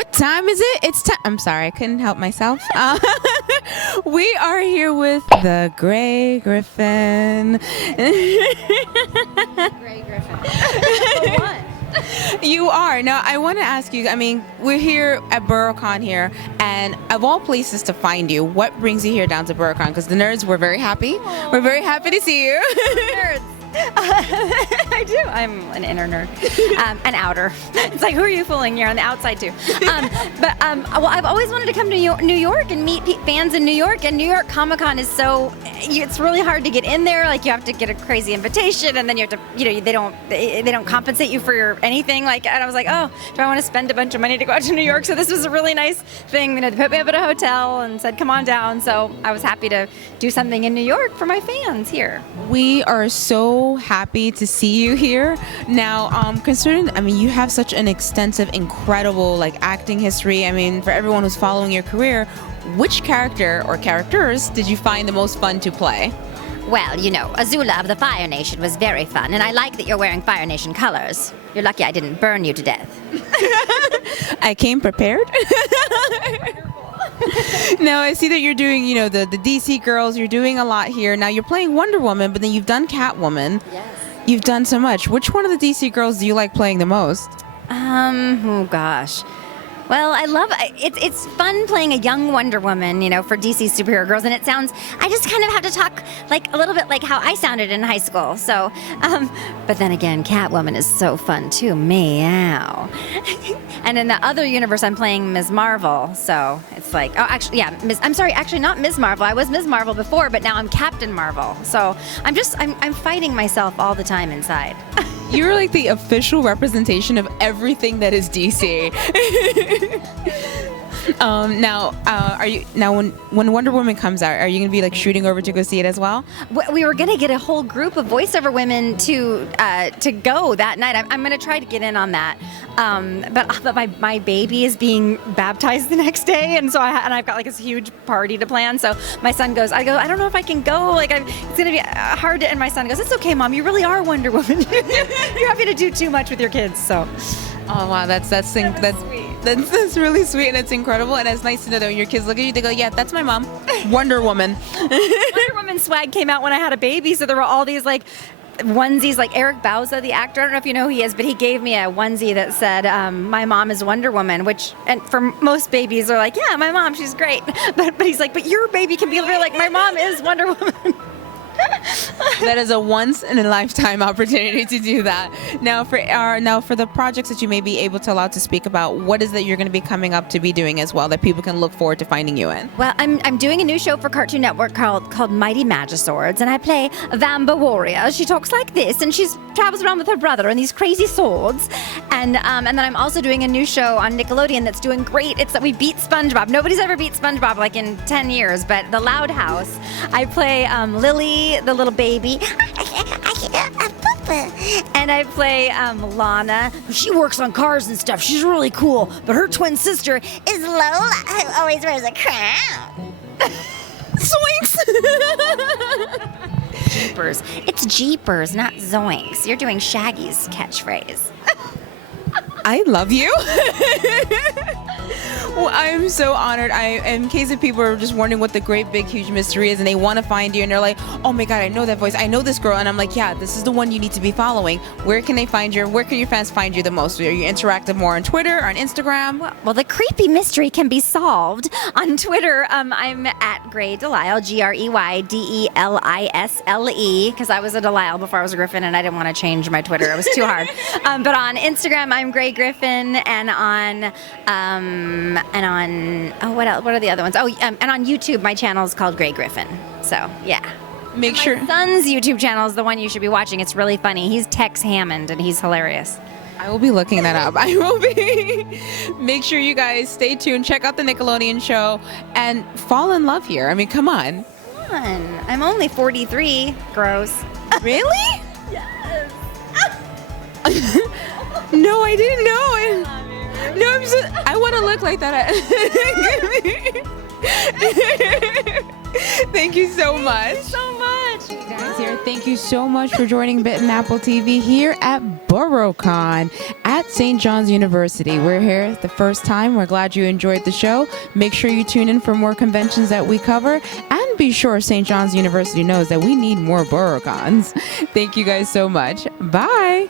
What time is it? It's time. I'm sorry, I couldn't help myself. We are here with the Grey Griffin. Grey Griffin. For what? You are. Now, I want to ask you, I mean, we're here at Borough Con here, and of all places to find you, what brings you here down to Borough Con? Because the nerds were very happy. Aww. We're very happy to see you. Nerds. I do. I'm an inner nerd, an outer. It's like, who are you fooling? You're on the outside too. Well, I've always wanted to come to New York and meet fans in New York. And New York Comic Con is it's really hard to get in there. Like, you have to get a crazy invitation, and then you have to, they don't compensate you for anything. Like, and I was like, oh, do I want to spend a bunch of money to go out to New York? So this was a really nice thing. They put me up at a hotel and said, come on down. So I was happy to do something in New York for my fans here. We are so happy to see you here. Now, considering, I mean, you have such an extensive, incredible, acting history. I mean, for everyone who's following your career, which character or characters did you find the most fun to play? Well, Azula of the Fire Nation was very fun, and I like that you're wearing Fire Nation colors. You're lucky I didn't burn you to death. I came prepared. Now, I see that you're doing, the DC girls. You're doing a lot here. Now, you're playing Wonder Woman, but then you've done Catwoman. Yes. You've done so much. Which one of the DC girls do you like playing the most? Oh gosh. Well, I love it's fun playing a young Wonder Woman, for DC superhero girls, and I just kind of have to talk a little bit like how I sounded in high school. So, but then again, Catwoman is so fun too. Meow. And in the other universe, I'm playing Ms. Marvel. So it's like, oh, actually, yeah, I'm sorry, actually not Ms. Marvel. I was Ms. Marvel before, but now I'm Captain Marvel. So I'm fighting myself all the time inside. You're like the official representation of everything that is DC. When Wonder Woman comes out, are you gonna be shooting over to go see it as well? We were gonna get a whole group of voiceover women to go that night. I'm gonna try to get in on that. But my baby is being baptized the next day, and so I've got this huge party to plan. So my son goes, I don't know if I can go. It's gonna be hard. And my son goes, it's okay, Mom. You really are Wonder Woman. You're happy to do too much with your kids. So. Oh wow, that's sweet. That's really sweet, and it's incredible, and it's nice to know that when your kids look at you, they go, "Yeah, that's my mom, Wonder Woman." Wonder Woman swag came out when I had a baby, so there were all these onesies, like Eric Bauza, the actor. I don't know if you know who he is, but he gave me a onesie that said, "My mom is Wonder Woman," and for most babies, they're like, "Yeah, my mom, she's great," but he's like, "But your baby can be real, my mom is Wonder Woman." That is a once in a lifetime opportunity to do that. Now for the projects that you may be able to allow to speak about, what is that you're going to be coming up to be doing as well that people can look forward to finding you in? Well, I'm doing a new show for Cartoon Network called Mighty Magiswords, and I play Vamba Warrior. She talks like this, and she travels around with her brother and these crazy swords. And then I'm also doing a new show on Nickelodeon that's doing great. It's that we beat SpongeBob. Nobody's ever beat SpongeBob in 10 years, but The Loud House. I play Lily, the little baby. And I play Lana. She works on cars and stuff. She's really cool. But her twin sister is Lola, who always wears a crown. Swinks! Jeepers. It's Jeepers, not Zoinks. You're doing Shaggy's catchphrase. I love you. Well, I'm so honored. In case if people are just wondering what the great big huge mystery is and they want to find you and they're like, oh my God, I know that voice. I know this girl. And I'm like, yeah, this is the one you need to be following. Where can they find you? Where can your fans find you the most? Are you interactive more on Twitter or on Instagram? Well, the creepy mystery can be solved on Twitter. I'm at Grey Delisle, GreyDelisle, because I was a Delisle before I was a Griffin and I didn't want to change my Twitter. It was too hard. But on Instagram, I'm Grey Griffin, and on what else? What are the other ones? And on YouTube, my channel is called Grey Griffin. So yeah. Make sure. My son's YouTube channel is the one you should be watching. It's really funny. He's Tex Hammond, and he's hilarious. I will be looking that up. I will be. Make sure you guys stay tuned. Check out the Nickelodeon show and fall in love here. I mean, come on. Come on. I'm only 43. Gross. Really? Yes. No, I didn't know it. No, I want to look like that. Thank you so much. So much. Guys here, thank you so much for joining Bitten Apple TV here at Borough Con at St. John's University. We're here the first time. We're glad you enjoyed the show. Make sure you tune in for more conventions that we cover, and be sure St. John's University knows that we need more Borough Cons. Thank you guys so much. Bye.